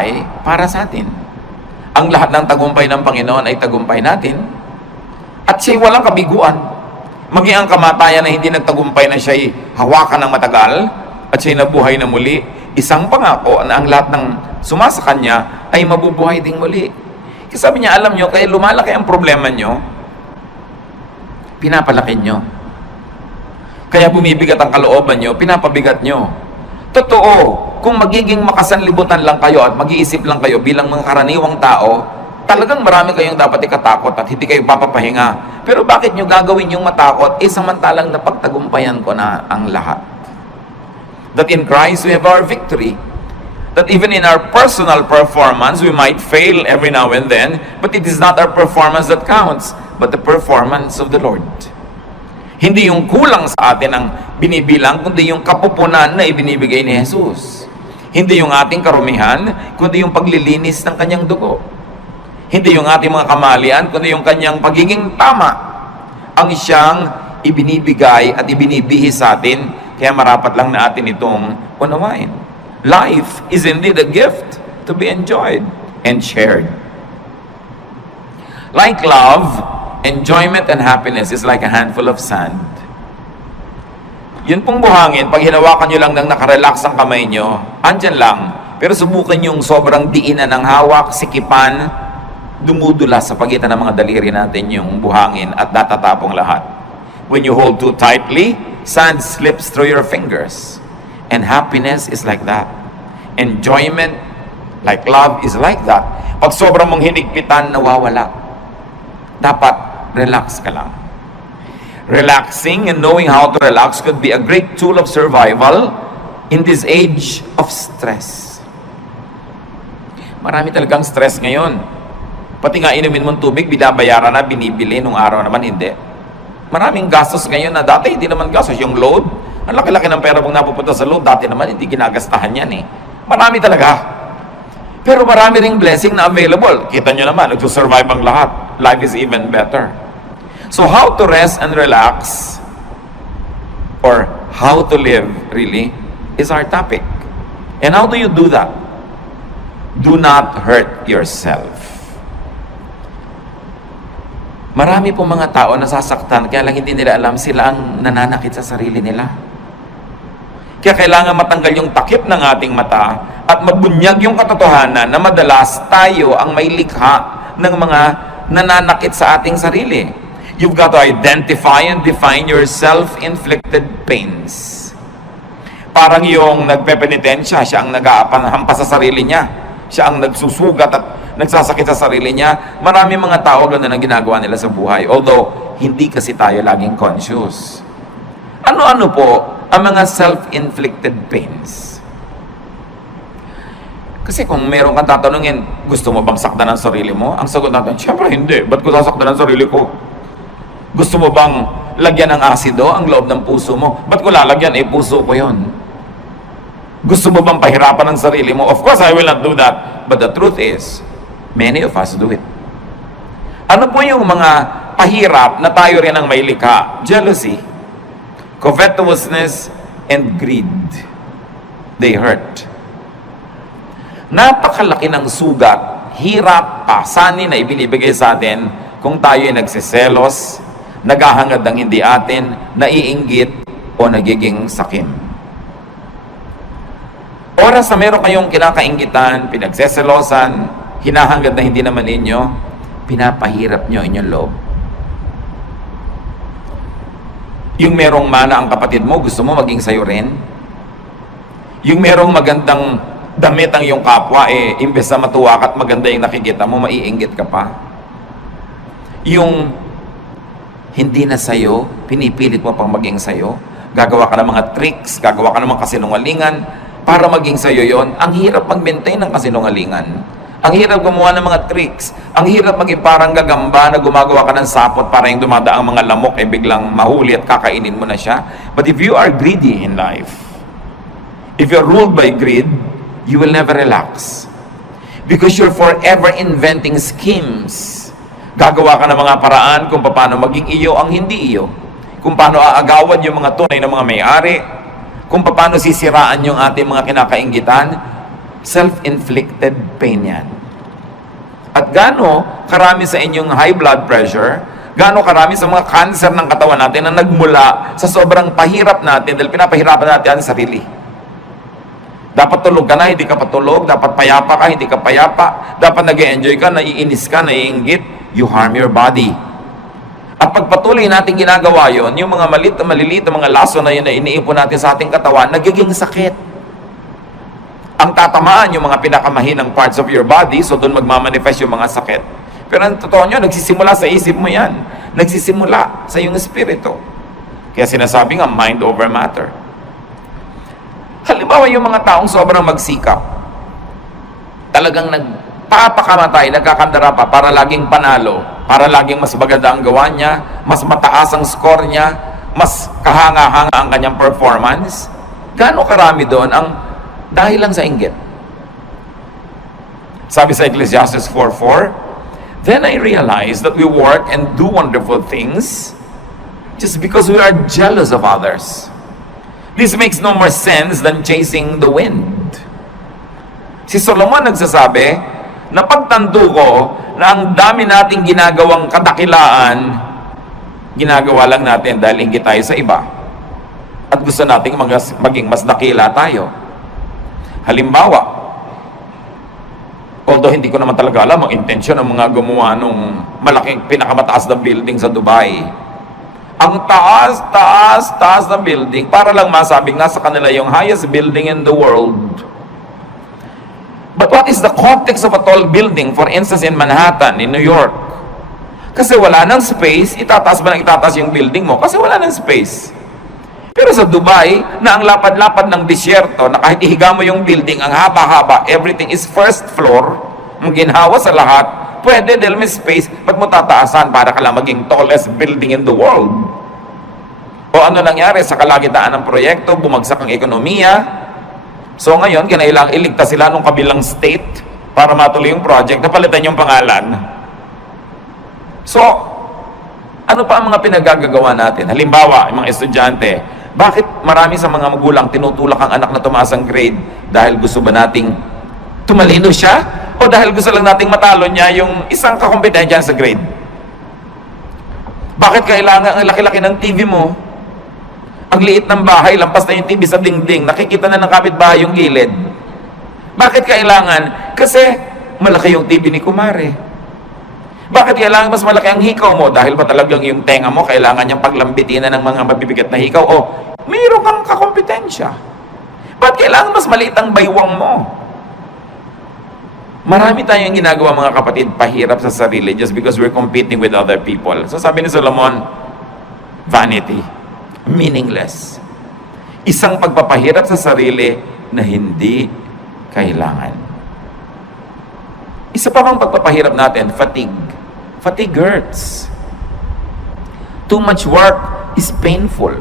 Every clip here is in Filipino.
tagumpay para sa atin. Ang lahat ng tagumpay ng Panginoon ay tagumpay natin. At siya'y walang kabiguan. Maging ang kamatayan na hindi nagtagumpay na siya'y hawakan ng matagal at siya'y nabuhay na muli, isang pangako na ang lahat ng sumasa kanya ay mabubuhay ding muli. Kasi sabi niya, alam nyo, kaya lumalaki ang problema nyo, pinapalaki nyo. Kaya bumibigat ang kalooban nyo, pinapabigat nyo. Totoo, kung magiging makasanlibutan lang kayo at mag-iisip lang kayo bilang mga karaniwang tao, talagang marami kayong dapat ikatakot at hindi kayo papapahinga. Pero bakit nyo gagawin yung matakot? Samantalang napagtagumpayan ko na ang lahat. That in Christ we have our victory. That even in our personal performance, we might fail every now and then, but it is not our performance that counts, but the performance of the Lord. Hindi yung kulang sa atin ang binibilang, kundi yung kapupunan na ibinibigay ni Jesus. Hindi yung ating karumihan, kundi yung paglilinis ng kanyang dugo. Hindi yung ating mga kamalian, kundi yung kanyang pagiging tama. Ang siyang ibinibigay at ibinibihis sa atin, kaya marapat lang na atin itong unawain. Life is indeed a gift to be enjoyed and shared. Like love, enjoyment and happiness is like a handful of sand. Yun pong buhangin, pag hinawakan nyo lang ng nakarelax ang kamay nyo, andyan lang. Pero subukan yung sobrang diinan ng hawak, sikipan, dumudula sa pagitan ng mga daliri natin yung buhangin at datatapong lahat. When you hold too tightly, sand slips through your fingers. And happiness is like that. Enjoyment, like love, is like that. Pag sobrang mong hinigpitan, nawawala. Dapat relax ka lang. Relaxing and knowing how to relax could be a great tool of survival in this age of stress. Marami talagang stress ngayon. Pati nga inumin mong tubig, binabayaran na, binibili, nung araw naman hindi. Maraming gastos ngayon na dati hindi naman gastos. Yung load, ang laki-laki ng pera mong napupunta sa load, dati naman hindi ginagastahan yan eh. Marami talaga. Pero marami ring blessing na available. Kita nyo naman, nagsusurvive ang lahat. Life is even better. So how to rest and relax, or how to live really, is our topic. And how do you do that? Do not hurt yourself. Marami pong mga tao nasasaktan, kaya lang hindi nila alam sila ang nananakit sa sarili nila. Kaya kailangan matanggal yung takip ng ating mata at mabunyag yung katotohanan na madalas tayo ang may likha ng mga nananakit sa ating sarili. You've got to identify and define your self-inflicted pains. Parang yung nagpepenitensya, siya ang nag-aapanhampas sa sarili niya. Siya ang nagsusugat at nagsasakit sa sarili niya. Marami mga tao ganun ang ginagawa nila sa buhay. Although, hindi kasi tayo laging conscious. Ano-ano po ang mga self-inflicted pains? Kasi kung meron kang tatanungin, gusto mo bang saktan ang sarili mo? Ang sagot natin, syempre hindi. Ba't ko sasaktan ang sarili ko? Gusto mo bang lagyan ng asido ang loob ng puso mo? Ba't ko lalagyan? Puso ko yon. Gusto mo bang pahirapan ang sarili mo? Of course, I will not do that. But the truth is, many of us do it. Ano po yung mga pahirap na tayo rin ang may likha? Jealousy, covetousness, and greed. They hurt. Napakalaki ng sugat, hirap, pasanin na ibinibigay sa atin kung tayo ay nagsiselos, naghahangad ng hindi atin, naiinggit, o nagiging sakim. Oras na meron kayong kinakainggitan, pinagseselosan, hinahangad na hindi naman ninyo, pinapahirap nyo inyong loob. Yung merong mana ang kapatid mo, gusto mo maging sayo rin? Yung merong magandang damit ang iyong kapwa, imbes na matuwa ka at maganda yung nakikita mo, maiinggit ka pa. Yung hindi na sayo, pinipilit mo pang maging sayo, gagawa ka ng mga tricks, gagawa ka ng mga kasinungalingan para maging sayo yon. Ang hirap mag-maintain ng kasinungalingan. Ang hirap gumawa ng mga tricks. Ang hirap maging parang gagamba na gumagawa ka ng sapot para yung dumadaang mga lamok biglang mahuli at kakainin mo na siya. But if you are greedy in life, if you're ruled by greed, you will never relax. Because you're forever inventing schemes. Gagawa ka ng mga paraan kung paano maging iyo ang hindi iyo. Kung paano aagawan yung mga tunay na mga may-ari. Kung paano sisiraan yung ating mga kinakainggitan. Self-inflicted pain yan. At gaano karami sa inyong high blood pressure, gaano karami sa mga cancer ng katawan natin na nagmula sa sobrang pahirap natin dahil pinapahirapan natin ang sarili. Dapat tulog ka na, hindi ka patulog. Dapat payapa ka, hindi ka payapa. Dapat nag-enjoy ka, naiinis ka, naiinggit. You harm your body. At pagpatuloy natin ginagawa yon, yung mga maliliit na mga laso na yun na iniipon natin sa ating katawan, nagiging sakit. Ang tatamaan yung mga pinakamahinang parts of your body, so doon magmamanifest yung mga sakit. Pero ang totoo nyo, nagsisimula sa isip mo yan. Nagsisimula sa iyong espiritu. Kaya sinasabi nga, mind over matter. Halimbawa yung mga taong sobrang magsikap, talagang nagpapakamatay, nagkakandara pa para laging panalo, para laging mas maganda ang gawa niya, mas mataas ang score niya, mas kahanga-hanga ang kanyang performance. Gaano karami doon ang dahil lang sa inggit? Sabi sa Ecclesiastes 4:4, "Then I realized that we work and do wonderful things just because we are jealous of others. This makes no more sense than chasing the wind." Si Solomon nagsasabi na pagtando ko na ang dami nating ginagawang kadakilaan, ginagawa lang natin dahil inggit tayo sa iba. At gusto nating maging mas dakila tayo. Halimbawa, although hindi ko naman talaga alam ang intensyon ng mga gumawa nung malaking pinakamataas na building sa Dubai. Ang taas na building para lang masabing nasa kanila yung highest building in the world. But what is the context of a tall building, for instance in Manhattan, in New York? Kasi wala nang space, itataas ba ng itataas yung building mo? Kasi wala nang space. Pero sa Dubai, na ang lapad-lapad ng disyerto, na kahit ihiga mo yung building, ang haba-haba, everything is first floor, ang ginhawa sa lahat, pwede dahil may space, ba't mo tataasan para ka lang maging tallest building in the world? O ano nangyari sa kalagitnaan ng proyekto, bumagsak ang ekonomiya, so ngayon, kinailangang iligtas sila nung kabilang state para matuloy yung project, napalitan yung pangalan. So, ano pa ang mga pinagagagawa natin? Halimbawa, yung mga estudyante, bakit marami sa mga magulang tinutulak ang anak na tumaas ang grade? Dahil gusto ba nating tumalino siya? O dahil gusto lang nating matalo niya yung isang kakompetensya sa grade? Bakit kailangan ang laki-laki ng TV mo? Ang liit ng bahay, lampas na yung TV sa dingding, nakikita na ng kapitbahay yung gilid. Bakit kailangan? Kasi malaki yung TV ni Kumare. Bakit kailangan mas malaki ang hikaw mo? Dahil ba talagang yung tenga mo kailangan niyang paglambitin ng mga mabibigat na hikaw? O mayroon kang kakompetensya. Bakit kailangan mas maliit ang baywang mo? Marami tayong ginagawa mga kapatid, pahirap sa sarili just because we're competing with other people. So sabi ni Solomon, vanity, meaningless. Isang pagpapahirap sa sarili na hindi kailangan. Isa pa bang pagpapahirap natin, fatigue. Fatigue hurts. Too much work is painful.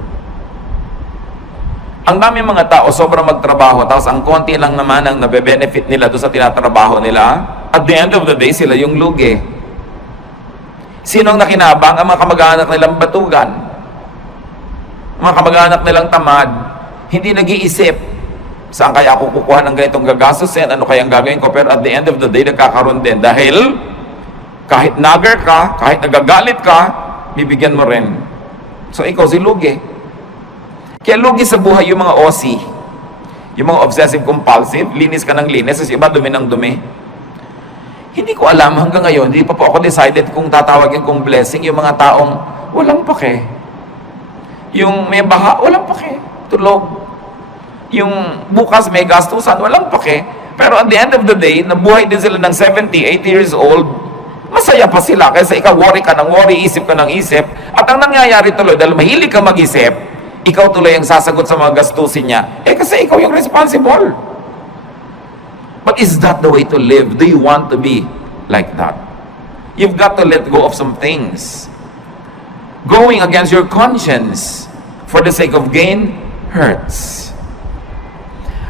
Ang dami mga tao sobrang magtrabaho, tapos ang konti lang naman ang nabe-benefit nila doon sa tinatrabaho nila. At the end of the day, sila yung lugi. Sinong nakinabang? Ang mga kamag-anak nilang batugan. Mga kamag-anak nilang tamad. Hindi nag-iisip, saan kaya ako kukuha ng ganitong gagastusin? Ano kayang gagawin ko? Pero at the end of the day, nagkakaroon din. Dahil kahit nagger ka, kahit nagagalit ka, bibigyan mo rin. So ikaw si lugi. Kaya lugi sa buhay yung mga OC, yung mga obsessive compulsive, linis ka ng linis, kasi iba dumi ng dumi. Hindi ko alam hanggang ngayon, hindi pa po ako decided kung tatawagin kong blessing yung mga taong walang pake. Yung may baha, walang pake. Tulog. Yung bukas may gastusan, walang pake. Pero at the end of the day, nabuhay din sila ng 70, 80 years old, masaya pa sila kaysa ikaw worry ka ng worry, isip ka ng isip. At ang nangyayari tuloy, dahil mahilig ka mag-isip, ikaw tuloy ang sasagot sa mga gastusin niya. Kasi ikaw yung responsible. But is that the way to live? Do you want to be like that? You've got to let go of some things. Going against your conscience for the sake of gain hurts.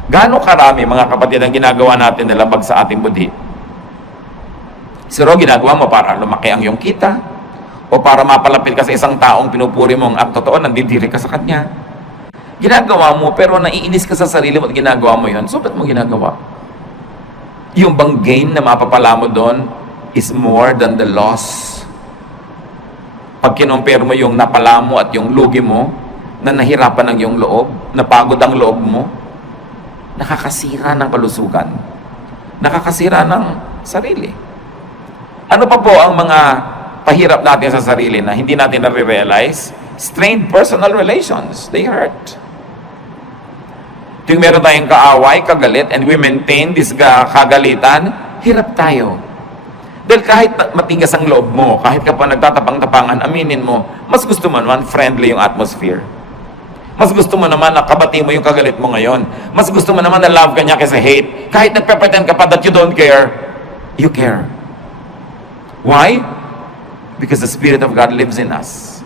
Gaano karami mga kapatid ang ginagawa natin na labag sa ating budhi? Siro, ginagawa mo para lumaki ang iyong kita o para mapalapit ka sa isang taong pinupuri mo ang totoo, nandidiri ka sa kanya. Ginagawa mo pero naiinis ka sa sarili mo at ginagawa mo yun. So ba't mo ginagawa? Yung bang gain na mapapala mo doon is more than the loss. Pag kinompare mo yung napala mo at yung lugi mo, na nahirapan ang iyong loob, napagod ang loob mo, nakakasira ng kalusugan, nakakasira ng sarili. Ano pa po ang mga pahirap natin sa sarili na hindi natin na-realize? Strained personal relations, they hurt. Tuwing meron tayong kaaway, kagalit, and we maintain this kagalitan, hirap tayo. Dahil kahit matigas ang loob mo, kahit ka pa nagtatapang-tapangan, aminin mo, mas gusto mo naman friendly yung atmosphere. Mas gusto mo naman na kabati mo yung kagalit mo ngayon. Mas gusto mo naman na love ka niya kaysa hate. Kahit nagpe-pretend ka pa that you don't care, you care. Why? Because the Spirit of God lives in us.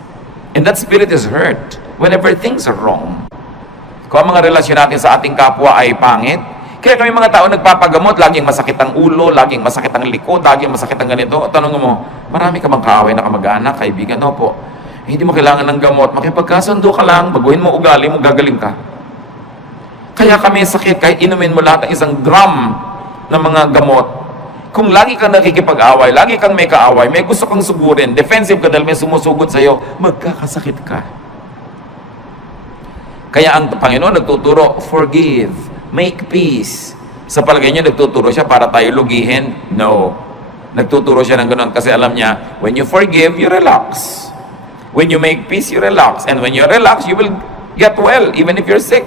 And that Spirit is hurt whenever things are wrong. Kung ang mga relasyon natin sa ating kapwa ay pangit, kaya kami mga tao nagpapagamot, laging masakit ang ulo, laging masakit ang likod, laging masakit ang ganito. Tanong mo, marami ka bang kaaway na kamag-anak, kaibigan? Opo. Hindi mo kailangan ng gamot. Makipagkasundo ka lang, baguhin mo ugali mo, gagaling ka. Kaya kami sakit, kahit inumin mo lahat ng isang drum ng mga gamot. Kung lagi kang nakikipag-away, lagi kang may kaaway, may gusto kang sugurin, defensive ka dahil may sumusugod sa'yo, magkakasakit ka. Kaya ang Panginoon nagtuturo, forgive, make peace. Sa palagay niya, nagtuturo siya para tayo lugihin? No. Nagtuturo siya ng ganoon kasi alam niya, when you forgive, you relax. When you make peace, you relax. And when you relax, you will get well, even if you're sick.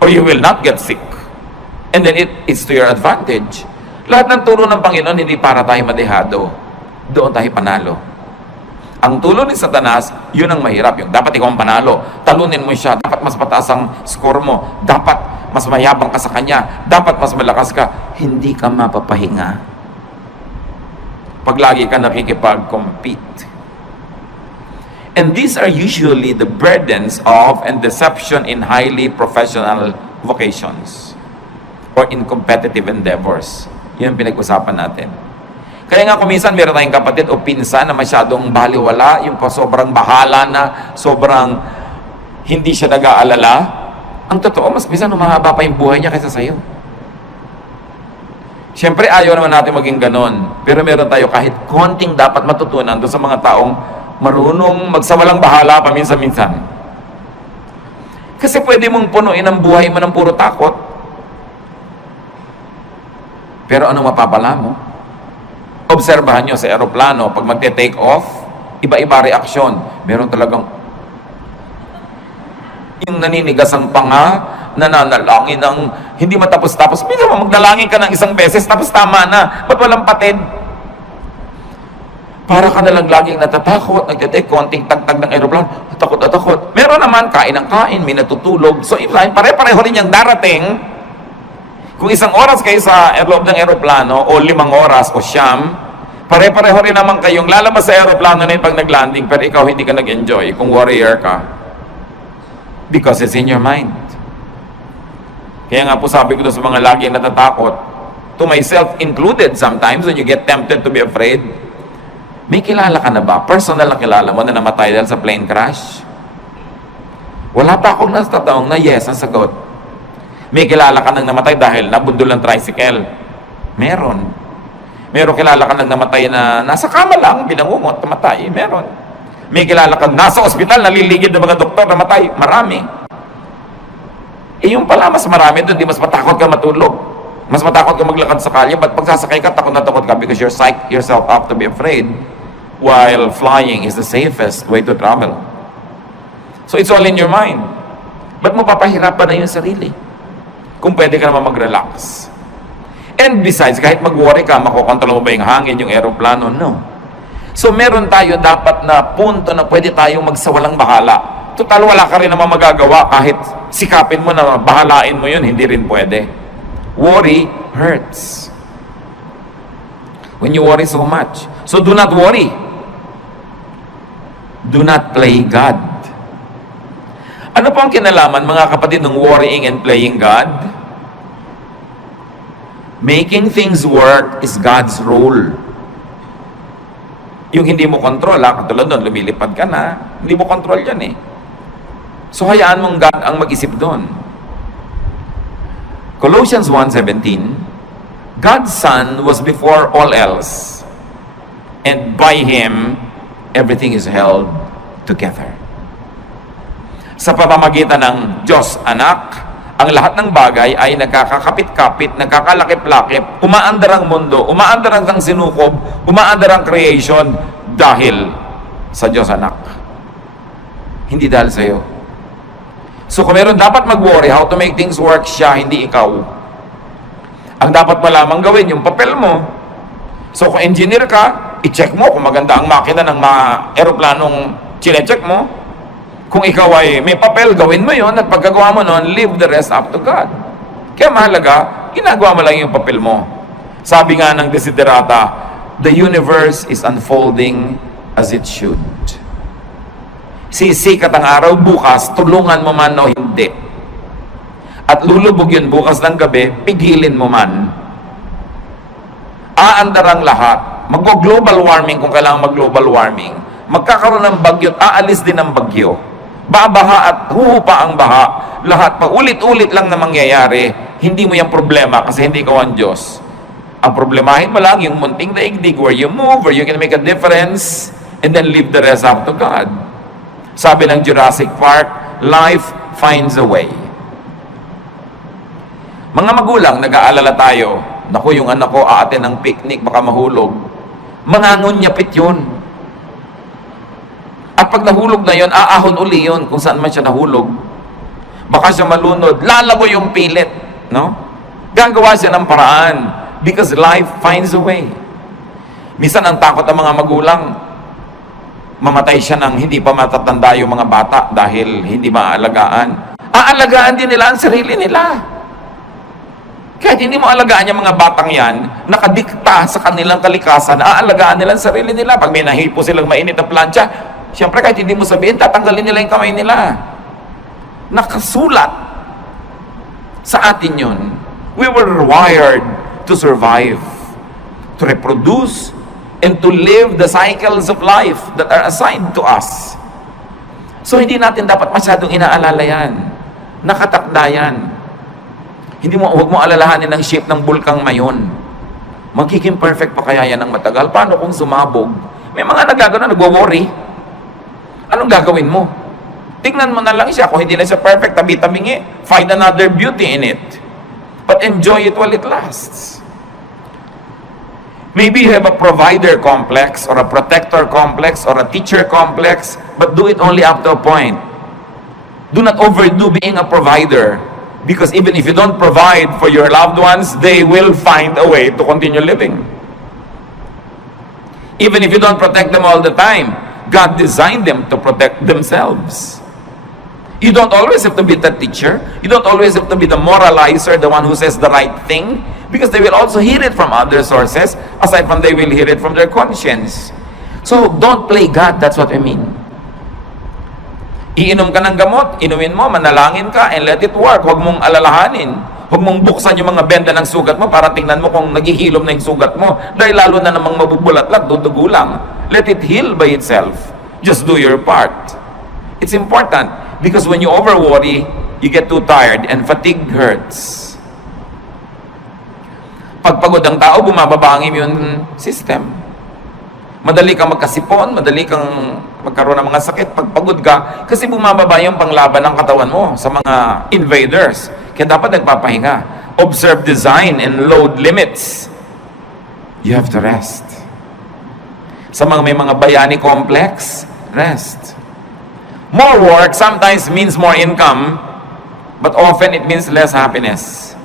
Or you will not get sick. And then it's to your advantage. Lahat ng turo ng Panginoon, hindi para tayo madehado. Doon tayo panalo. Ang tulo ni Satanas, yun ang mahirap. Yung dapat ikaw ang panalo. Talunin mo siya. Dapat mas mataas ang score mo. Dapat mas mayabang ka sa kanya. Dapat mas malakas ka. Hindi ka mapapahinga. Pag lagi ka nakikipag-compete. And these are usually the burdens of and deception in highly professional vocations or in competitive endeavors. Yun ang pinag-usapan natin. Kaya nga kuminsan meron tayong kapatid o pinsan na masyadong baliwala, yung sobrang bahala na, sobrang hindi siya nag-aalala. Ang totoo, mas minsan humahaba pa yung buhay niya kaysa sa'yo. Siyempre, ayaw naman natin maging ganon. Pero meron tayo kahit konting dapat matutunan doon sa mga taong marunong magsawalang bahala paminsan-minsan. Kasi pwede mong punuin ang buhay mo ng puro takot. Pero ano mapapala mo? Obserbahan nyo sa aeroplano, pag magte-take off, iba-iba reaksyon. Meron talagang yung naninigas ang panga, nananalangin ng hindi matapos-tapos. Minsan magdalangin ka ng isang beses, tapos tama na. Ba't walang patid? Para ka nalang laging natatakot, nagtitake, konting tagtag ng aeroplano, takot na takot. Meron naman, kain ng kain, may natutulog. So, pare-pareho rin yung darating. Kung isang oras kayo sa loob ng aeroplano, o 5 oras, o siyam, pare-pareho rin naman kayong lalabas sa aeroplano na yun pag nag-landing, pero ikaw hindi ka nag-enjoy kung warrior ka. Because it's in your mind. Kaya nga po sabi ko doon sa mga laging natatakot, to myself included sometimes, when you get tempted to be afraid, may kilala ka na ba? Personal na kilala mo na namatay dahil sa plane crash? Wala pa akong nastatawang na yes ang sagot. May kilala ka nang namatay dahil nabundol ng tricycle? Meron. Meron kilala ka nang namatay na nasa kama lang, binangungot, namatay? Meron. May kilala ka nasa ospital, naliligid ng mga doktor, namatay? Marami. Yung pala, mas marami doon, di mas matakot ka matulog. Mas matakot ka maglakad sa kalye, but pag sasakay ka, takot na takot ka because you're psych yourself up to be afraid, while flying is the safest way to travel. So it's all in your mind. Ba't mo papahirapan na yung sarili? Kung pwede ka naman mag-relax. And besides, kahit mag-worry ka, makokontrol mo ba yung hangin, yung aeroplano? No. So meron tayo dapat na punto na pwede tayong magsawalang bahala. Total, wala ka rin naman magagawa kahit sikapin mo na bahalain mo yun, hindi rin pwede. Worry hurts. When you worry so much. So do not worry. Do not play God. Ano po ang kinalaman, mga kapatid, ng worrying and playing God? Making things work is God's role. Yung hindi mo control, katulad doon, lumilipad ka na, hindi mo control yan eh. So hayaan mong God ang mag-isip doon. Colossians 1:17, God's Son was before all else. And by Him, everything is held together. Sa pamamagitan ng Diyos Anak, ang lahat ng bagay ay nagkakakapit-kapit, nagkakalakip-lakip, umaandar ang mundo, umaandar ang sinukob, umaandar ang creation dahil sa Diyos Anak. Hindi dahil sa iyo. So kung meron dapat mag-worry how to make things work, siya, hindi ikaw. Ang dapat mo lamang gawin, yung papel mo. So kung engineer ka, i-check mo kung maganda ang makina ng mga aeroplanong chine-check mo. Kung ikaw ay may papel, gawin mo yon, at pagkagawa mo nun, leave the rest up to God. Kaya mahalaga, ginagawa mo lang yung papel mo. Sabi nga ng Desiderata, the universe is unfolding as it should. Sisikat ang araw bukas, tulungan mo man o hindi. At lulubog yun bukas ng gabi, pigilin mo man. Aandar ang lahat. Mag-global warming kung kailangan mag-global warming. Magkakaroon ng bagyo at aalis din ang bagyo. Babaha at huhupa ang baha. Lahat pa ulit-ulit lang na mangyayari. Hindi mo yung problema kasi hindi ikaw ang Diyos. Ang problemahin mo lang yung munting daigdig where you move, where you can make a difference, and then leave the rest up to God. Sabi ng Jurassic Park, life finds a way. Mga magulang, nag-aalala tayo. Naku, yung anak ko aaten ng picnic, baka mahulog. Mangangunyapit yun. At pag nahulog na yon, aahon uli yun kung saan man siya nahulog. Baka siya malunod, lalago yung pilit, no? Gagawa siya ng paraan because life finds a way. Minsan ang takot ng mga magulang, mamatay siya ng hindi pa matatanda yung mga bata dahil hindi maaalagaan. Aalagaan din nila ang sarili nila. Kahit hindi mo alagaan yung mga batang yan, nakadikta sa kanilang kalikasan, aalagaan nila ang sarili nila. Pag may nahipo silang mainit na plancha, siyempre kahit hindi mo sabihin, tatanggalin nila yung kamay nila. Nakasulat sa atin yun. We were wired to survive, to reproduce, and to live the cycles of life that are assigned to us. So hindi natin dapat masyadong inaalala yan. Nakatakda yan. Huwag mo alalahanin ang shape ng bulkang mayon. Magiging perfect pa kaya yan ng matagal? Paano kung sumabog? May mga nagagano, nagwo-worry. Anong gagawin mo? Tingnan mo na lang siya. Kung hindi na siya perfect, tabi-tabingi, find another beauty in it. But enjoy it while it lasts. Maybe you have a provider complex, or a protector complex, or a teacher complex, but do it only up to a point. Do not overdo being a provider. Because even if you don't provide for your loved ones, they will find a way to continue living. Even if you don't protect them all the time, God designed them to protect themselves. You don't always have to be the teacher. You don't always have to be the moralizer, the one who says the right thing, because they will also hear it from other sources, aside from they will hear it from their conscience. So don't play God, that's what I mean. Iinom ka ng gamot, inumin mo, manalangin ka, and let it work. Huwag mong alalahanin. Huwag mong buksan yung mga benda ng sugat mo para tingnan mo kung naghihilom na yung sugat mo. Dahil lalo na namang mabubulat-lat, dudugo lang. Let it heal by itself. Just do your part. It's important because when you over-worry, you get too tired and fatigue hurts. Pag pagod ang tao, bumababa ang immune system. Madali kang magkasipon, madali kang magkaroon ng mga sakit pag pagod ka kasi bumababa yung panglaban ng katawan mo sa mga invaders. Kaya dapat nagpapahinga. Observe design and load limits. You have to rest. Sa mga may mga bayani complex, rest. More work sometimes means more income, but often it means less happiness.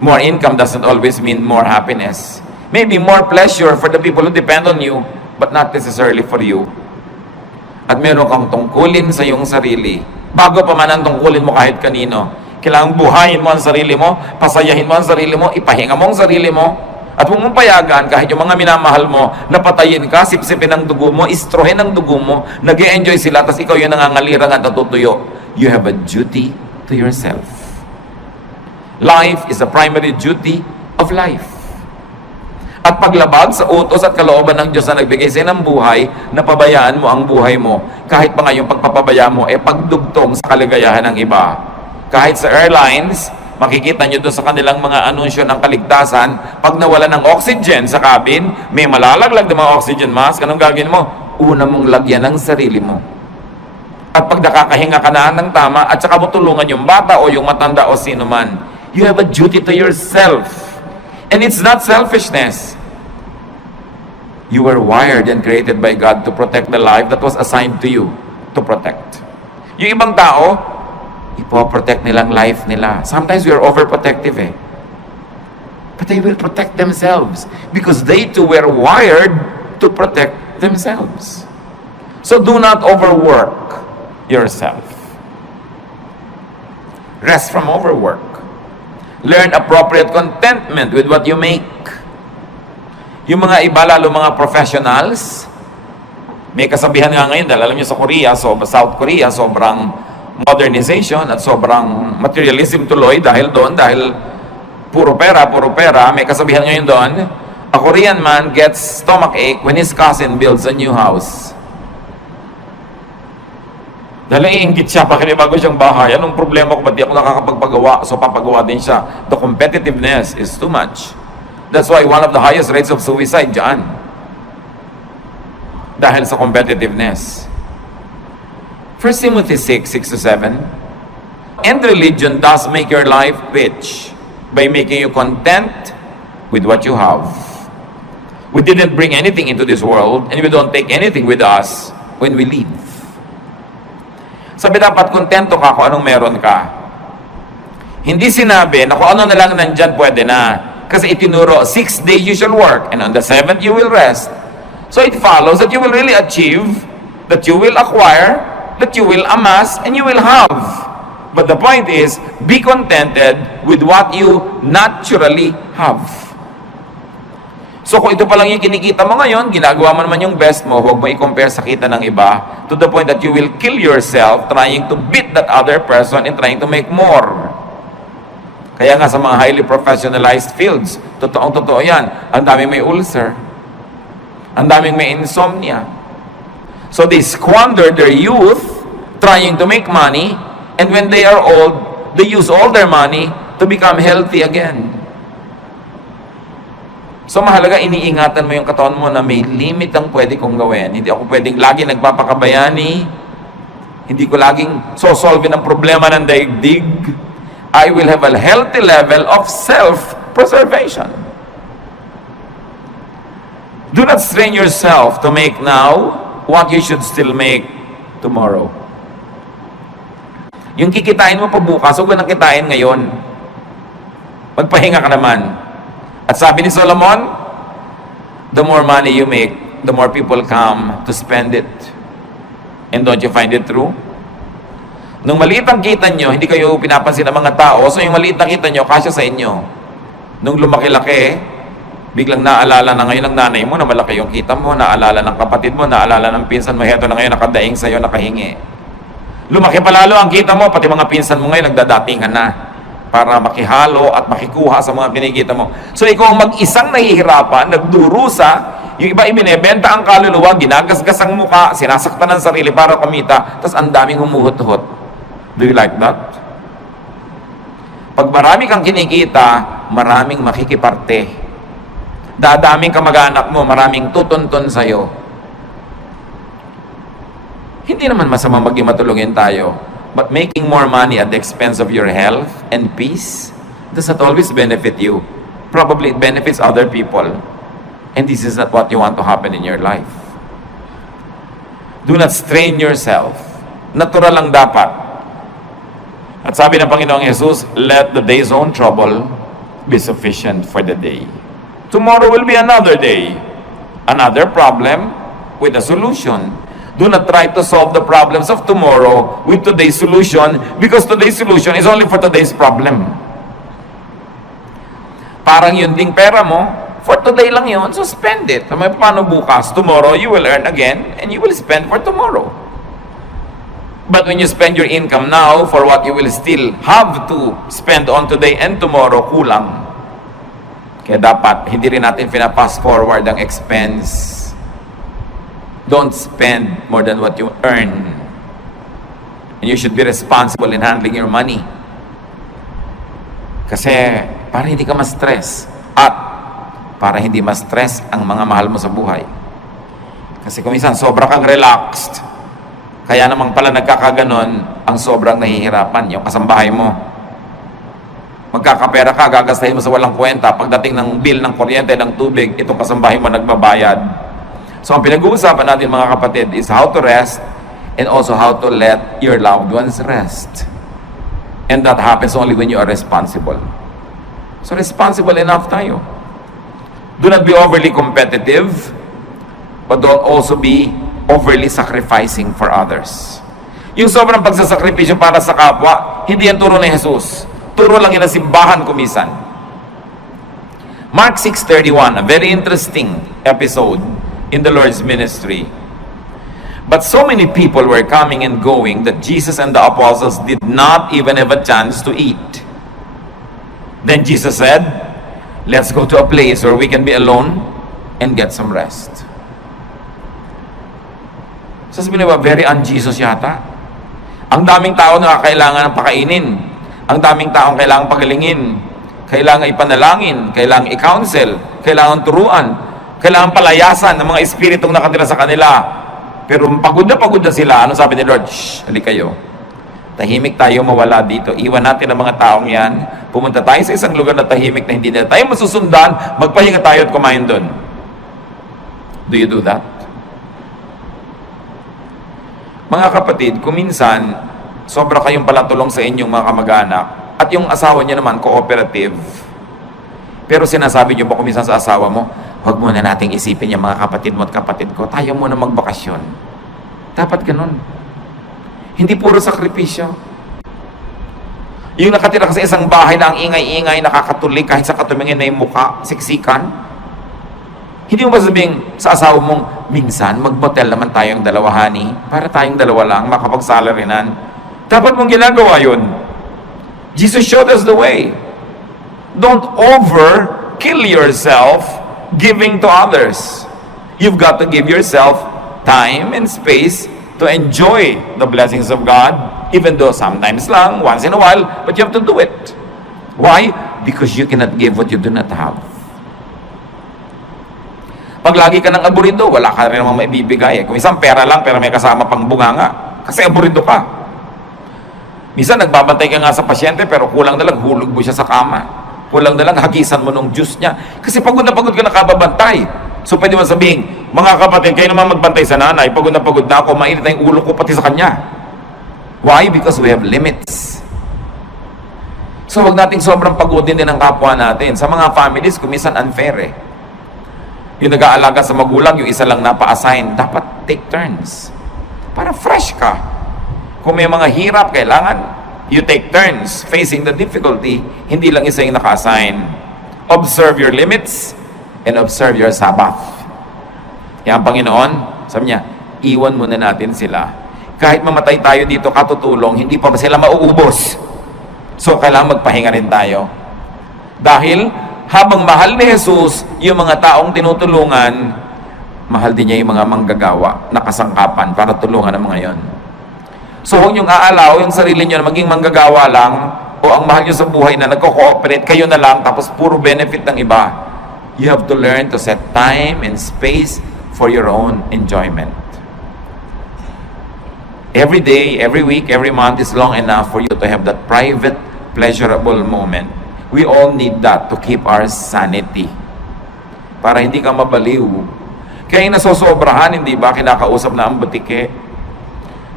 More income doesn't always mean more happiness. Maybe more pleasure for the people who depend on you, but not necessarily for you. At meron kang tungkulin sa iyong sarili. Bago pa man ang tungkulin mo kahit kanino, kailangang buhayin mo ang sarili mo, pasayahin mo ang sarili mo, ipahinga mo ang sarili mo, at huwag mong payagan kahit yung mga minamahal mo, napatayin ka, sipsipin ang dugo mo, istrohin ang dugo mo, nag-e-enjoy sila, tas ikaw yung nangangalirang at natutuyo. You have a duty to yourself. Life is a primary duty of life. At paglabag sa utos at kalooban ng Diyos na nagbigay sa'yo ng buhay, napabayaan mo ang buhay mo. Kahit pa nga yung pagpapabaya mo, pagdugtong sa kaligayahan ng iba. Kahit sa airlines, makikita nyo doon sa kanilang mga anunsyo ng kaligtasan, pag nawala ng oxygen sa cabin, may malalaglag ng mga oxygen mask, anong gagawin mo? Una mong lagyan ng sarili mo. At pag nakakahinga ka na ng tama, at saka mo tulungan yung bata o yung matanda o sino man, you have a duty to yourself. And it's not selfishness. You were wired and created by God to protect the life that was assigned to you to protect. Yung ibang tao, ipoprotect nilang life nila. Sometimes we are overprotective eh. But they will protect themselves because they too were wired to protect themselves. So do not overwork yourself. Rest from overwork. Learn appropriate contentment with what you make. Yung mga iba, lalo mga professionals, may kasabihan nga ngayon, dahil alam niyo sa Korea, South Korea, sobrang modernization at sobrang materialism tuloy dahil puro pera, may kasabihan ngayon doon, a Korean man gets stomach ache when his cousin builds a new house. Dahil iingit siya, bakit bago siyang bahay, anong problema ko, ba't di ako nakakapagpagawa? So papagawa din siya. The competitiveness is too much. That's why one of the highest rates of suicide dyan. Dahil sa competitiveness. 1 Timothy 6:6-7. And religion does make your life rich by making you content with what you have. We didn't bring anything into this world and we don't take anything with us when we leave. Sabi dapat kontento ka kung anong meron ka. Hindi sinabi na kung ano na lang nandyan pwede na. Kasi itinuro, 6 days you shall work, and on the 7th you will rest. So it follows that you will really achieve, that you will acquire, that you will amass, and you will have. But the point is, be contented with what you naturally have. So kung ito pa lang yung kinikita mo ngayon, ginagawa mo naman yung best mo, huwag mo i-compare sa kita ng iba, to the point that you will kill yourself trying to beat that other person and trying to make more. Kaya nga sa mga highly professionalized fields, totoo yan, ang daming may ulcer, ang daming may insomnia. So they squander their youth trying to make money, and when they are old, they use all their money to become healthy again. So mahalaga, iniingatan mo yung katawan mo na may limit ang pwede kong gawin. Hindi ako pwedeng lagi nagpapakabayani, hindi ko laging sosolve ng problema ng daigdig. I will have a healthy level of self-preservation. Do not strain yourself to make now what you should still make tomorrow. Yung kikitain mo pa bukas, huwag nang kitain ngayon. Magpahinga ka naman. At sabi ni Solomon, the more money you make, the more people come to spend it. And don't you find it true? Nung maliit ang kita nyo, hindi kayo pinapansin ng mga tao, so yung maliit na kita nyo, kasya sa inyo. Nung lumaki-laki, biglang naalala na ngayon ng nanay mo na malaki yung kita mo, naalala ng kapatid mo, naalala ng pinsan mo, heto na ngayon nakadaing sa'yo, nakahingi. Lumaki palalo ang kita mo, pati mga pinsan mo ngayon nagdadatingan na para makihalo at makikuha sa mga kinikita mo. So ikaw ang mag-isang nahihirapan, nagdurusa, yung iba ibinebenta ang kaluluwa, ginagasgas ang muka, sinasaktan ng sarili para kumita, tapos ang daming humuhot-hot. Do you like that? Pag marami kang kinikita, maraming makikiparte. Dadaming kamag-anak mo, maraming tutuntun sa'yo. Hindi naman masama maging matulungin tayo. But making more money at the expense of your health and peace does not always benefit you. Probably it benefits other people. And this is not what you want to happen in your life. Do not strain yourself. Natural lang dapat. At sabi ng Panginoong Jesus, let the day's own trouble be sufficient for the day. Tomorrow will be another day. Another problem with a solution. Do not try to solve the problems of tomorrow with today's solution, because today's solution is only for today's problem. Parang yun ding pera mo, for today lang yun, so spend it. Paano bukas? Tomorrow you will earn again and you will spend for tomorrow. But when you spend your income now for what you will still have to spend on today and tomorrow, kulang. Kaya dapat, hindi rin natin pina-pass forward ang expense. Don't spend more than what you earn. And you should be responsible in handling your money. Kasi para hindi ka ma-stress at para hindi ma-stress ang mga mahal mo sa buhay. Kasi kung minsan sobra kang relaxed, kaya naman pala nagkakaganon, ang sobrang nahihirapan yung kasambahay mo. Magkakapera ka, gagastahin mo sa walang kwenta. Pagdating ng bill ng kuryente, ng tubig, itong kasambahay mo nagbabayad. So ang pinag-uusapan natin mga kapatid is how to rest and also how to let your loved ones rest. And that happens only when you are responsible. So responsible enough tayo. Do not be overly competitive, but don't also be overly sacrificing for others. Yung sobrang pagsasakripisyo para sa kapwa, hindi yan turo ni Jesus. Turo lang yun ang simbahan kumisan. Mark 6:31, a very interesting episode in the Lord's ministry. But so many people were coming and going that Jesus and the apostles did not even have a chance to eat. Then Jesus said, let's go to a place where we can be alone and get some rest. So sabi nila, very un-Jesus yata. Ang daming tao na kailangan ng pakainin. Ang daming taong kailangan pagalingin. Kailangan ipanalangin. Kailangan i-counsel. Kailangan turuan. Kailangan palayasan ng mga espiritong nakatira sa kanila. Pero pagod na sila. Ano sabi ni Lord? Shh, halik kayo. Tahimik tayo mawala dito. Iwan natin ang mga taong yan. Pumunta tayo sa isang lugar na tahimik na hindi na tayo masusundan. Magpahinga tayo at kumain doon. Do you do that? Mga kapatid, kung minsan, sobra kayong palatulong sa inyong mga kamag-anak at yung asawa niyo naman, cooperative. Pero sinasabi niyo ba kung minsan sa asawa mo, huwag muna nating isipin yung mga kapatid mo at kapatid ko, tayo muna magbakasyon. Dapat ganun. Hindi puro sakripisyo. Yung nakatira ka sa isang bahay na ang ingay-ingay, nakakatulik kahit sa katumingin may muka, siksikan. Hindi mo ba sabihin sa asawa mong, minsan, mag-motel naman tayong dalawa, honey, para tayong dalawa lang, makapag-salarinan. Dapat mong ginagawa yun. Jesus showed us the way. Don't kill yourself giving to others. You've got to give yourself time and space to enjoy the blessings of God, even though sometimes lang, once in a while, but you have to do it. Why? Because you cannot give what you do not have. Pag lagi ka ng aburido, wala ka rin namang maibibigay. Kung isang pera lang, pero may kasama pang bunganga. Kasi aburido ka. Minsan, nagbabantay ka nga sa pasyente, pero kulang na lang, hulog mo siya sa kama. Kulang na lang, hagisan mo ng juice niya. Kasi pagod na nakababantay. So, pwede mo sabihin, mga kapatid, kayo naman magbantay sa nanay. Pagod na ako, mainit na yung ulo ko pati sa kanya. Why? Because we have limits. So, wag nating sobrang pagodin din ang kapwa natin. Sa mga families, kumisan unfair eh. Yung nag-aalaga sa magulang, yung isa lang napa-assign, dapat take turns. Para fresh ka. Kung may mga hirap, kailangan you take turns facing the difficulty. Hindi lang isa yung naka-assign. Observe your limits and observe your Sabbath. Yan ang Panginoon, sabi niya, iwan muna natin sila. Kahit mamatay tayo dito, katutulong, hindi pa ba sila mauubos? So, kailangan magpahinga rin tayo. Dahil, habang mahal ni Jesus yung mga taong tinutulungan, mahal din niya yung mga manggagawa na kasangkapan para tulungan ang mga yon. So huwag niyong aalaw yung sarili niyo na maging manggagawa lang o ang mahal niyo sa buhay na nagko-cooperate, kayo na lang tapos puro benefit ng iba. You have to learn to set time and space for your own enjoyment. Every day, every week, every month is long enough for you to have that private, pleasurable moment. We all need that to keep our sanity. Para hindi ka mabaliw. Kaya yung nasosobrahan, hindi ba, kinakausap na ang butike,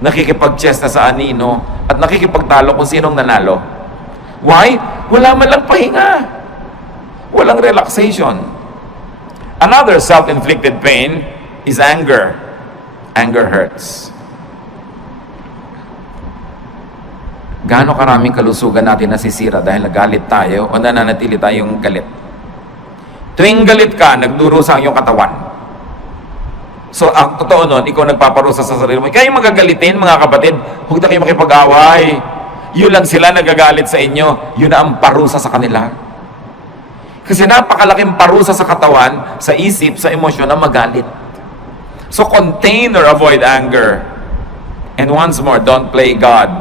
nakikipag-chess na sa anino, at nakikipagtalo kung sinong nanalo. Why? Wala man lang pahinga. Walang relaxation. Another self-inflicted pain is anger. Anger hurts. Gaano karaming kalusugan natin nasisira dahil nagalit tayo o nananatili tayong galit. Tuwing galit ka, nagdurusa ang iyong katawan. So, ang totoo nun, ikaw nagpaparusa sa sarili mo. Kaya yung magagalitin, mga kapatid, huwag na kayo makipag-away. Yun lang sila nagagalit sa inyo. Yun na ang parusa sa kanila. Kasi napakalaking parusa sa katawan, sa isip, sa emosyon na magalit. So, contain or avoid anger. And once more, don't play God.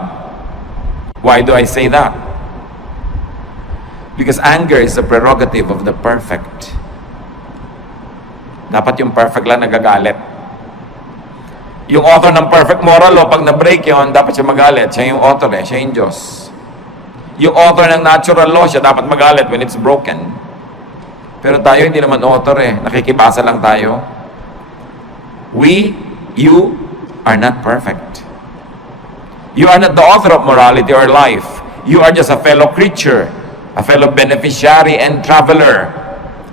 Why do I say that? Because anger is the prerogative of the perfect. Dapat yung perfect lang nagagalit. Yung author ng perfect moral law, pag na-break yun, dapat siya magalit. Siya yung author siya yung Diyos. Yung author ng natural law, siya dapat magalit when it's broken. Pero tayo hindi naman author nakikibasa lang tayo. You are not perfect. You are not the author of morality or life. You are just a fellow creature, a fellow beneficiary and traveler,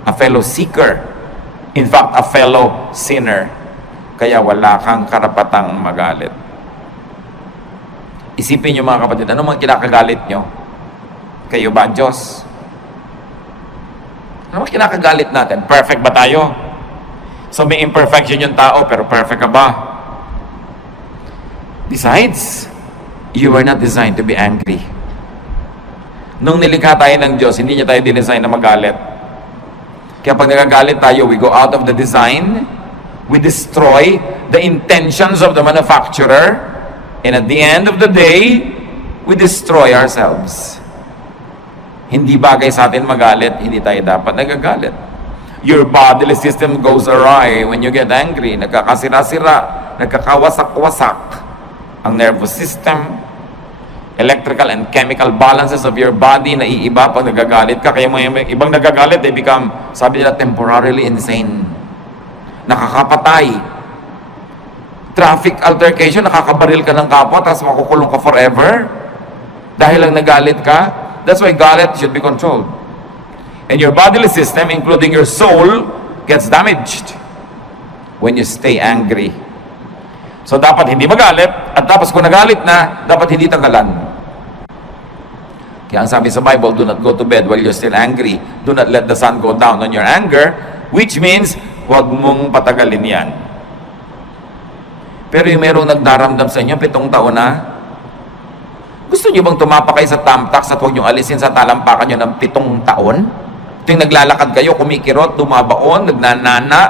a fellow seeker, in fact, a fellow sinner. Kaya wala kang karapatang magalit. Isipin nyo mga kapatid, ano mga kinakagalit nyo? Kayo ba, Diyos? Ano mga kinakagalit natin? Perfect ba tayo? So may imperfection yung tao, pero perfect ka ba? Besides, you were not designed to be angry. Nung nilikha tayo ng Diyos, hindi niya tayo dinesign na magalit. Kaya pag nagagalit tayo, we go out of the design, we destroy the intentions of the manufacturer, and at the end of the day, we destroy ourselves. Hindi bagay sa atin magalit, hindi tayo dapat nagagalit. Your bodily system goes awry when you get angry. Nagkakasira-sira, nagkakawasak-wasak ang nervous system, electrical and chemical balances of your body na iiba pag nagagalit ka. Kaya may ibang nagagalit, they become, sabi nila, temporarily insane. Nakakapatay. Traffic altercation, nakakabaril ka ng kapwa, tapos makukulong ka forever. Dahil lang nagalit ka. That's why galit should be controlled. And your bodily system, including your soul, gets damaged when you stay angry. So dapat hindi magalit, at tapos kung nagalit na, dapat hindi tanggalan. Kaya ang sabi sa Bible, do not go to bed while you're still angry. Do not let the sun go down on your anger, which means, huwag mong patagalin yan. Pero yung merong nagdaramdam sa inyo, 7 taon na, gusto nyo bang tumapa kayo sa tamtax at huwag nyo alisin sa talampakan nyo ng 7 taon? Ito yung naglalakad kayo, kumikirot, dumabaon, nagnanana.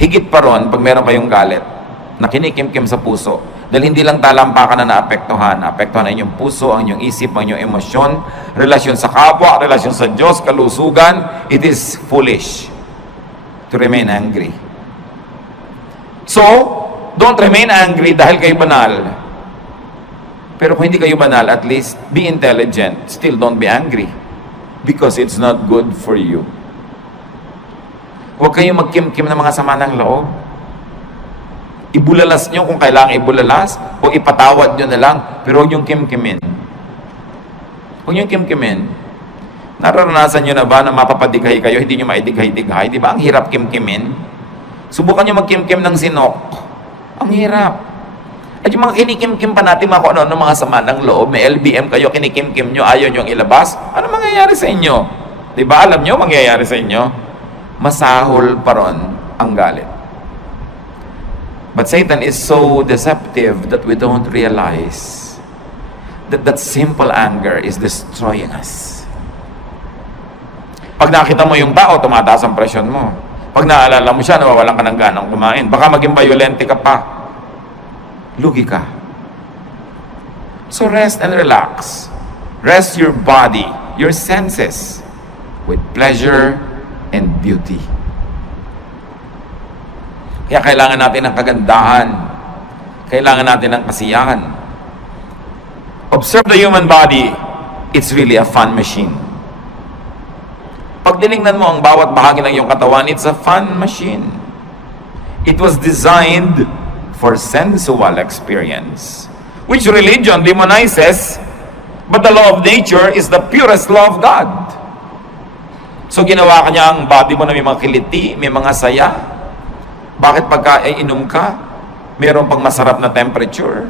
Higit pa ron pag meron kayong galit na kinikimkim sa puso. Dahil hindi lang talampakan na naapektuhan ang inyong puso, ang inyong isip, ang inyong emosyon, relasyon sa kapwa, relasyon sa Diyos, kalusugan. It is foolish to remain angry. So, don't remain angry dahil kayo banal. Pero kung hindi kayo banal, at least be intelligent. Still don't be angry. Because it's not good for you. Huwag kayong magkim-kim ng mga sama ng loob. Ibulalas nyo kung kailangan ibulalas, o ipatawad nyo na lang, pero huwag yung kim-kimin. Huwag yung kim-kimin. Nararanasan nyo na ba na mapapadighay kayo, hindi nyo maidighay-dighay? Di ba? Ang hirap kim-kimin. Subukan nyo mag-kim-kim ng sinok. Ang hirap. At yung mga kinikim-kim pa natin, mga kung ano mga sama ng loob, may LBM kayo, kinikim-kim nyo, ayaw nyo ilabas, ano mangyayari sa inyo? Di ba? Alam nyo mangyayari sa inyo? Masahol pa ron ang galit. But Satan is so deceptive that we don't realize that that simple anger is destroying us. Pag nakita mo yung tao, tumataas ang presyon mo. Pag naalala mo siya, nawawalan ka ng ganang kumain. Baka maging violente ka pa. Lugi ka. So rest and relax. Rest your body, your senses, with pleasure and beauty. Kaya kailangan natin ng kagandahan. Kailangan natin ng kasiyahan. Observe the human body. It's really a fun machine. Pag tinignan mo ang bawat bahagi ng iyong katawan, it's a fun machine. It was designed for sensual experience, which religion demonizes, but the law of nature is the purest law of God. So ginawa ka niya ang body mo na may mga kiliti, may mga saya. Bakit pagka inom ka, mayroon pang masarap na temperature?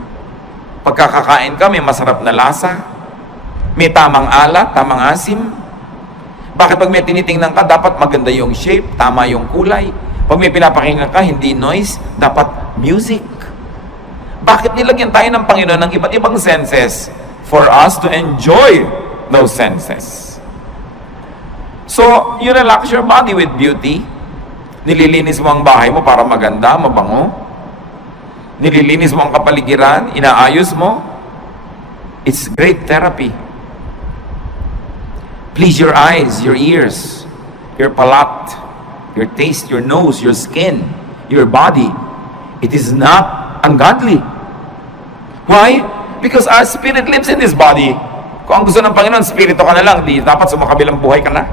Pagkakakain ka, may masarap na lasa? May tamang alat, tamang asim? Bakit pag may tinitingnan ka, dapat maganda yung shape, tama yung kulay? Pag may pinapakinggan ka, hindi noise, dapat music. Bakit nilagyan tayo ng Panginoon ng iba't ibang senses? For us to enjoy those senses. So, you relax your body with beauty. Nililinis mo ang bahay mo para maganda, mabango. Nililinis mo ang kapaligiran, inaayos mo. It's great therapy. Please your eyes, your ears, your palate, your taste, your nose, your skin, your body. It is not ungodly. Why? Because our spirit lives in this body. Kung ang gusto ng Panginoon, spirito ka na lang, di dapat sumakabilang buhay ka na.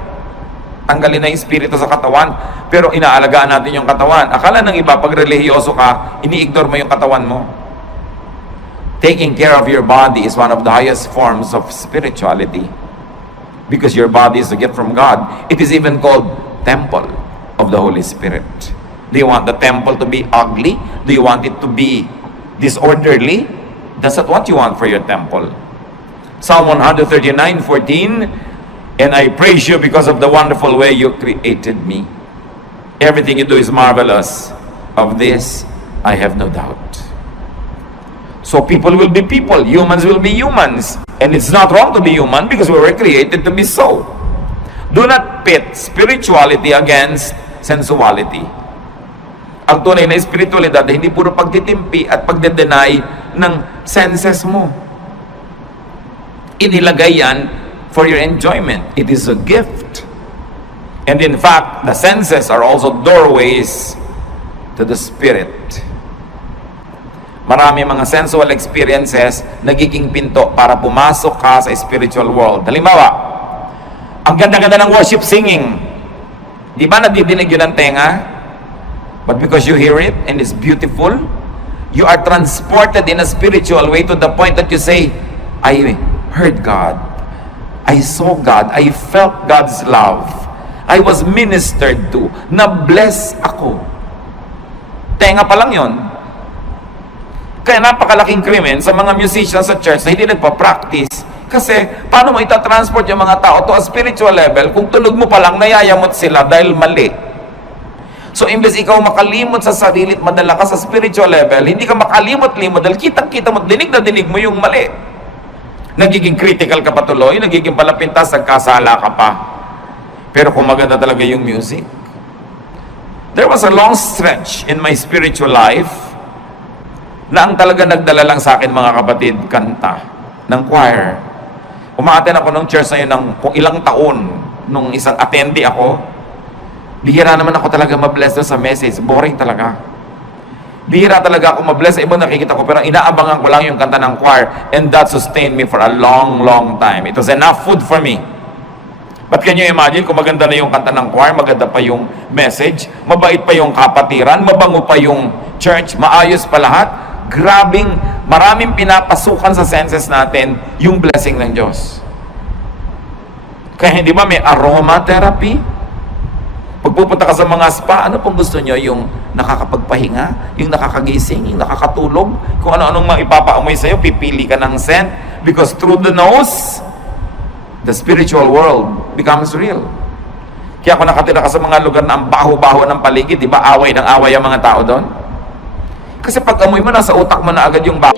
Tanggalin na yung spirito sa katawan, pero inaalagaan natin yung katawan. Akala ng iba, pag relihiyoso ka, ini-ignore mo yung katawan mo. Taking care of your body is one of the highest forms of spirituality. Because your body is a gift from God. It is even called temple of the Holy Spirit. Do you want the temple to be ugly? Do you want it to be disorderly? That's not what you want for your temple. Psalm 139:14, and I praise you because of the wonderful way you created me. Everything you do is marvelous. Of this, I have no doubt. So people will be people, humans will be humans. And it's not wrong to be human because we were created to be so. Do not pit spirituality against sensuality. Ang tunay na espiritualidad, hindi puro pagtitimpi at pagde-deny ng senses mo. Inilagay yan for your enjoyment. It is a gift. And in fact, the senses are also doorways to the spirit. Marami mga sensual experiences nagiging pinto para pumasok ka sa spiritual world. Halimbawa, ang ganda-ganda ng worship singing. Di ba nadidinig yun ng tenga? But because you hear it and it's beautiful, you are transported in a spiritual way to the point that you say, I heard God. I saw God. I felt God's love. I was ministered to. Na-bless ako. Tenga pa lang yun. Kaya napakalaking krimen sa mga musicians sa church na hindi nagpa-practice. Kasi paano mo itatransport yung mga tao to a spiritual level kung tunog mo pa lang nayayamot sila dahil mali. So imbes ikaw makalimot sa sarili at madala ka sa spiritual level, hindi ka makalimot-limot dahil kitang-kita mo, dinig na dinig mo yung mali. Nagiging critical ka patuloy, nagiging palapintas, nagkasala ka pa. Pero kung maganda talaga yung music. There was a long stretch in my spiritual life na ang talaga nagdala lang sa akin, mga kapatid, kanta ng choir. Umaaten ako ng church na yun ng kung ilang taon, nung isang attendee ako. Bihira naman ako talaga mabless doon sa message. Boring talaga. Bihira talaga ako mabless sa ibang nakikita ko, pero inaabangan ko lang yung kanta ng choir, and that sustained me for a long, long time. It was enough food for me. But can you imagine kung maganda na yung kanta ng choir, maganda pa yung message, mabait pa yung kapatiran, mabango pa yung church, maayos pa lahat, maraming pinapasukan sa senses natin yung blessing ng Diyos. Kaya hindi ba may aromatherapy? Pagpupunta ka sa mga spa, ano pong gusto nyo? Yung nakakapagpahinga, yung nakakagising, yung nakakatulog, kung ano-anong maipapaamoy sa'yo, pipili ka ng scent, because through the nose, the spiritual world becomes real. Kaya kung nakatira ka sa mga lugar na ang baho-baho ng paligid, di ba away ng away ang mga tao doon? Kasi pag amoy mo, nasa utak mo na agad yung baho.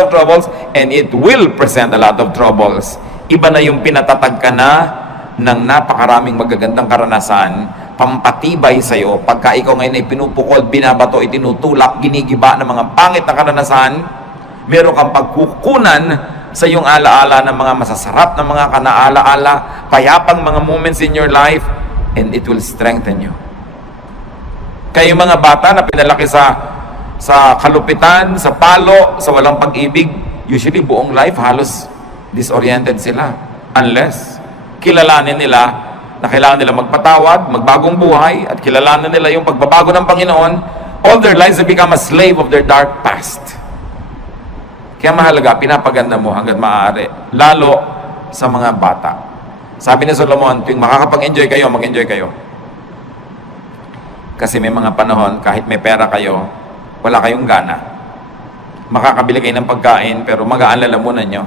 Of troubles, and it will present a lot of troubles. Iba na yung pinatatag ka na ng napakaraming magagandang karanasan, pampatibay sa'yo, pagka ikaw ngayon ay pinupukol, binabato, itinutulak, ginigiba ng mga pangit na karanasan, meron kang pagkukunan sa iyong alaala ng mga masasarap na mga kanaalaala, payapang mga moments in your life, and it will strengthen you. Kaya yung mga bata na pinalaki sa kalupitan, sa palo, sa walang pag-ibig, usually buong life halos disoriented sila. Unless kilalanin nila na kailangan nila magpatawad, magbagong buhay, at kilalanin nila yung pagbabago ng Panginoon, all their lives they become a slave of their dark past. Kaya mahalaga, pinapaganda mo hanggat maaari, lalo sa mga bata. Sabi ni Solomon, tuwing makakapag-enjoy kayo, mag-enjoy kayo. Kasi may mga panahon, kahit may pera kayo, wala kayong gana. Makakabili kayo ng pagkain, pero magaan lalamunan nyo.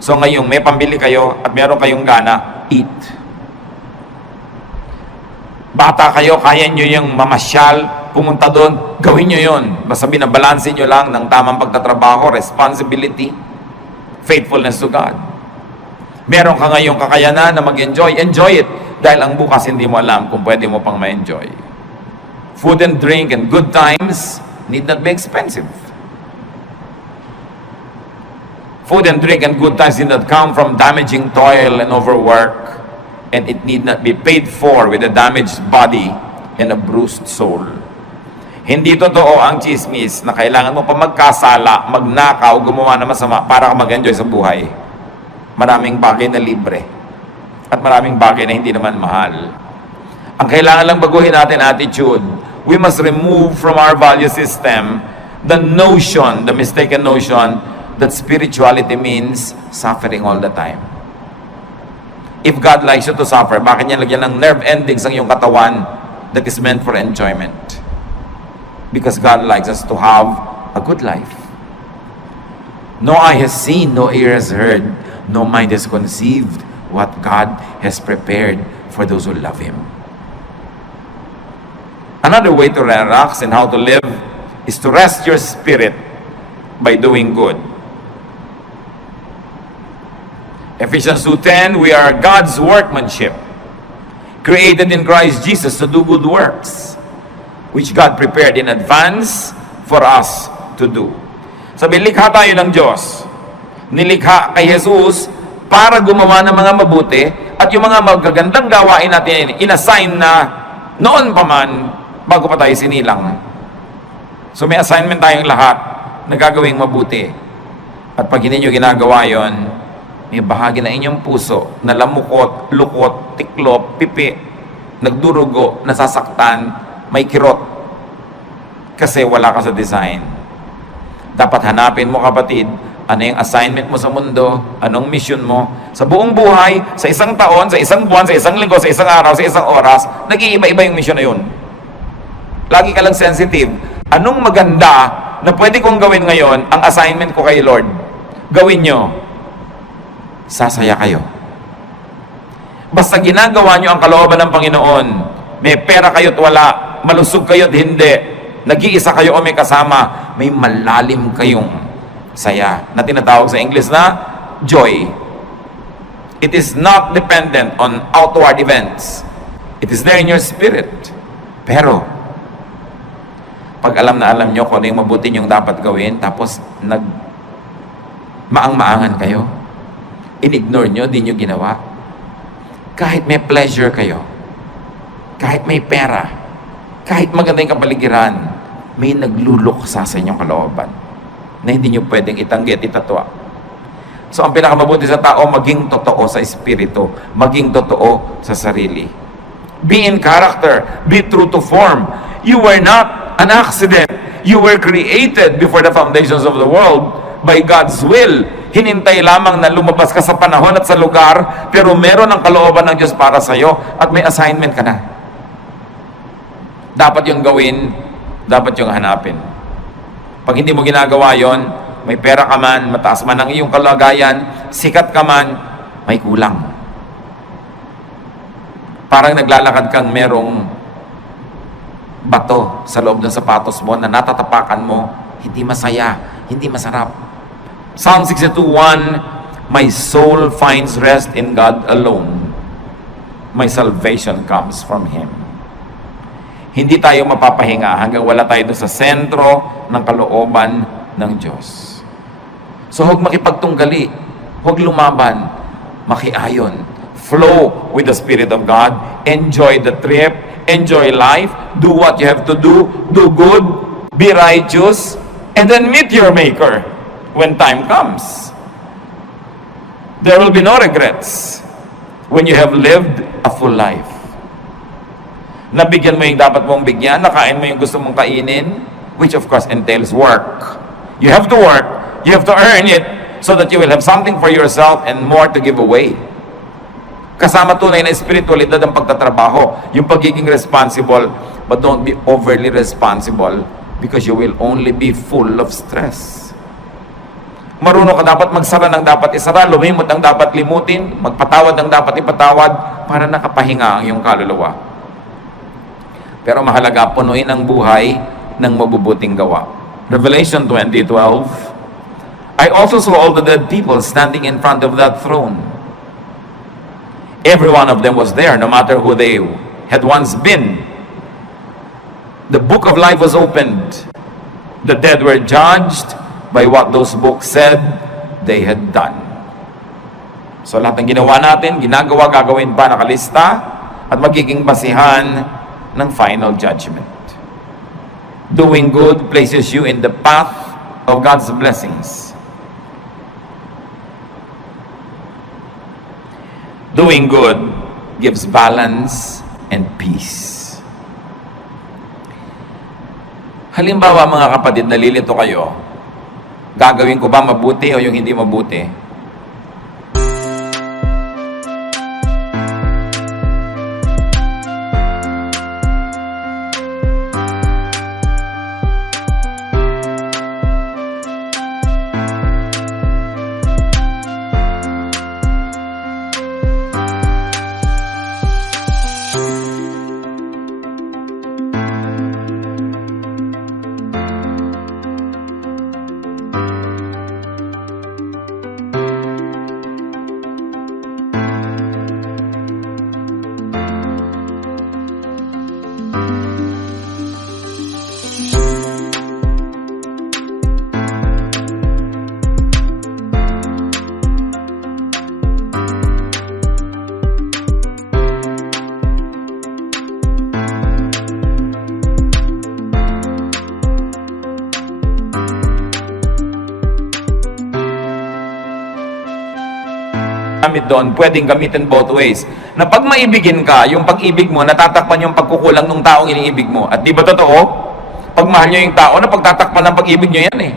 So ngayong may pambili kayo at meron kayong gana, eat. Bata kayo, kaya nyo yung mamasyal, pumunta doon, gawin nyo yun. Basta binabalansin nyo lang ng tamang pagtatrabaho, responsibility, faithfulness to God. Meron ka ngayong kakayanan na mag-enjoy, enjoy it. Dahil ang bukas hindi mo alam kung pwede mo pang ma-enjoy. Food and drink and good times need not be expensive. Food and drink and good times did not come from damaging toil and overwork, and it need not be paid for with a damaged body and a bruised soul. Hindi totoo ang chismis na kailangan mo pa magkasala, magnakaw, gumawa na masama para ka mag-enjoy sa buhay. Maraming bagay na libre at maraming bagay na hindi naman mahal. Ang kailangan lang baguhin natin attitude. We must remove from our value system the notion, the mistaken notion that spirituality means suffering all the time. If God likes you to suffer, bakit niya lagyan ng nerve endings ang iyong katawan that is meant for enjoyment? Because God likes us to have a good life. No eye has seen, no ear has heard, no mind has conceived what God has prepared for those who love Him. Another way to relax and how to live is to rest your spirit by doing good. Ephesians 2:10, we are God's workmanship, created in Christ Jesus to do good works, which God prepared in advance for us to do. Sabi, likha tayo ng Diyos. Nilikha kay Jesus para gumawa ng mga mabuti, at yung mga magagandang gawain natin, inassign na noon pa man, bago pa tayo sinilang. So may assignment tayong lahat na gagawing mabuti. At pag hindi nyo ginagawa yon, may bahagi na inyong puso na lamukot, lukot, tiklop, pipi, nagdurugo, nasasaktan, may kirot. Kasi wala ka sa design. Dapat hanapin mo, kapatid, ano yung assignment mo sa mundo, anong mission mo. Sa buong buhay, sa isang taon, sa isang buwan, sa isang linggo, sa isang araw, sa isang oras, nag-iiba-iba yung mission na yun. Lagi ka lang sensitive. Anong maganda na pwede kong gawin ngayon, ang assignment ko kay Lord? Gawin nyo. Sasaya kayo. Basta ginagawa nyo ang kalooban ng Panginoon, may pera kayo't wala, malusog kayo't hindi, nag-iisa kayo o may kasama, may malalim kayong saya na tinatawag sa English na joy. It is not dependent on outward events. It is there in your spirit. Pero pag alam na alam nyo kung ano yung mabuti nyong dapat gawin, tapos maang-maangan kayo, in-ignore nyo, di nyo ginawa, kahit may pleasure kayo, kahit may pera, kahit maganda yung kapaligiran, may nagluluksa sa inyong kalooban na hindi nyo pwedeng itanggi at itatwa. So ang pinakamabuti sa tao, maging totoo sa espiritu, maging totoo sa sarili. Be in character, be true to form. You were not an accident. You were created before the foundations of the world by God's will. Hinintay lamang na lumabas ka sa panahon at sa lugar, pero meron ang kalooban ng Diyos para sa iyo at may assignment ka na. Dapat yung gawin, dapat yung hanapin. Pag hindi mo ginagawa yon, may pera ka man, mataas man ang iyong kalagayan, sikat ka man, may kulang. Parang naglalakad kang merong bato sa loob ng sapatos mo na natatapakan mo, hindi masaya, hindi masarap. Psalm 62:1, my soul finds rest in God alone. My salvation comes from Him. Hindi tayo mapapahinga hanggang wala tayo doon sa sentro ng kalooban ng Diyos. So huwag makipagtunggali, huwag lumaban, makiayon. Flow with the Spirit of God, enjoy the trip, enjoy life, do what you have to do good, be righteous, and then meet your Maker. when time comes. There will be no regrets when you have lived a full life. Nabigyan mo yung dapat mong bigyan, nakain mo yung gusto mong kainin, which of course entails work. You have to work, you have to earn it, so that you will have something for yourself and more to give away. Kasama tunay na espiritualidad ang pagtatrabaho, yung pagiging responsible, but don't be overly responsible because you will only be full of stress. Marunong ka dapat magsara ng dapat isara, lumimot ang dapat limutin, magpatawad ng dapat ipatawad para nakapahinga ang iyong kaluluwa. Pero mahalaga, punuin ang buhay ng mabubuting gawa. Revelation 20:12, I also saw all the dead people standing in front of that throne. Every one of them was there, no matter who they had once been. The book of life was opened. The dead were judged by what those books said they had done. So lahat ng ginawa natin, ginagawa, gagawin pa, nakalista, at magiging basihan ng final judgment. Doing good places you in the path of God's blessings. Doing good gives balance and peace. Halimbawa mga kapatid, nalilito kayo, gagawin ko ba mabuti o yung hindi mabuti? Doon, pwedeng gamitin both ways. Na pag maibigin ka, yung pag-ibig mo, natatakpan yung pagkukulang ng taong iniibig mo. At di ba totoo? Pag mahal nyo yung tao, na pagtatakpan ng pag-ibig nyo yan eh.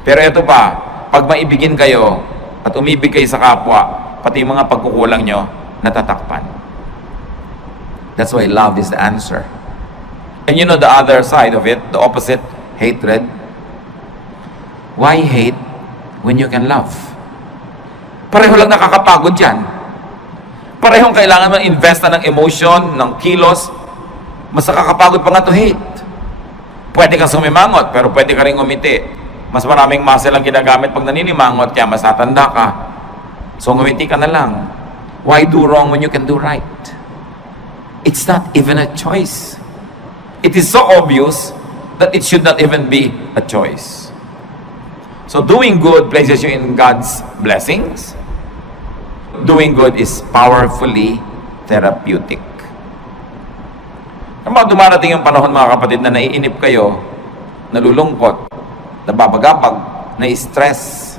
Pero ito pa, pag maibigin kayo, at umibig kayo sa kapwa, pati yung mga pagkukulang nyo, natatakpan. That's why love is the answer. And you know the other side of it, the opposite, hatred. Why hate when you can love? Pareho lang nakakapagod yan. Parehong kailangan mag-invest na ng emotion, ng kilos. Mas nakakapagod pa nga to hate. Pwede kang sumimangot, pero pwede ka rin ngumiti. Mas maraming muscle ang ginagamit pag naninimangot, kaya mas tatanda ka. So ngumiti ka na lang. Why do wrong when you can do right? It's not even a choice. It is so obvious that it should not even be a choice. So doing good places you in God's blessings. Doing good is powerfully therapeutic. Kapag dumarating yung panahon mga kapatid na naiinip kayo, nalulungkot, nababagabag, na-stress,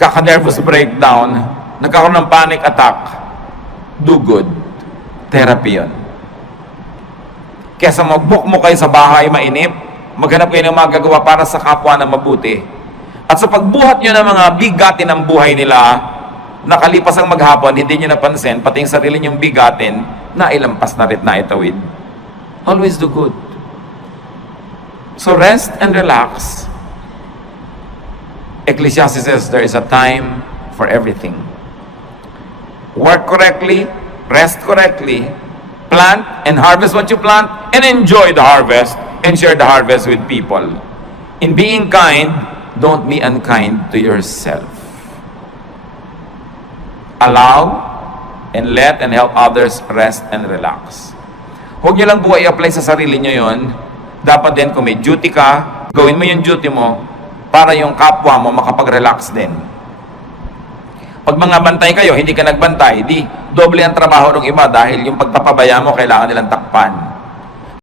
kaka-nervous breakdown, nagkakaroon ng panic attack, do good. Therapy yun. Kesa mag-book mo kayo sa bahay mainip, maghanap kayo ng magagawa para sa kapwa na mabuti. At sa pagbuhat nyo ng mga bigatin ng buhay nila, nakalipas ang maghapon, hindi nyo napansin, pati yung sarili nyong bigatin, nailampas na rin na itawid. Always do good. So rest and relax. Ecclesiastes says there is a time for everything. Work correctly, rest correctly, plant and harvest what you plant, and enjoy the harvest, and share the harvest with people. In being kind, don't be unkind to yourself. Allow and let and help others rest and relax. Huwag nyo lang po i-apply sa sarili nyo yon. Dapat din kung may duty ka, gawin mo yung duty mo para yung kapwa mo makapag-relax din. Pag mga bantay kayo, hindi ka nagbantay, di doble ang trabaho ng iba dahil yung pagpapabaya mo kailangan nilang takpan.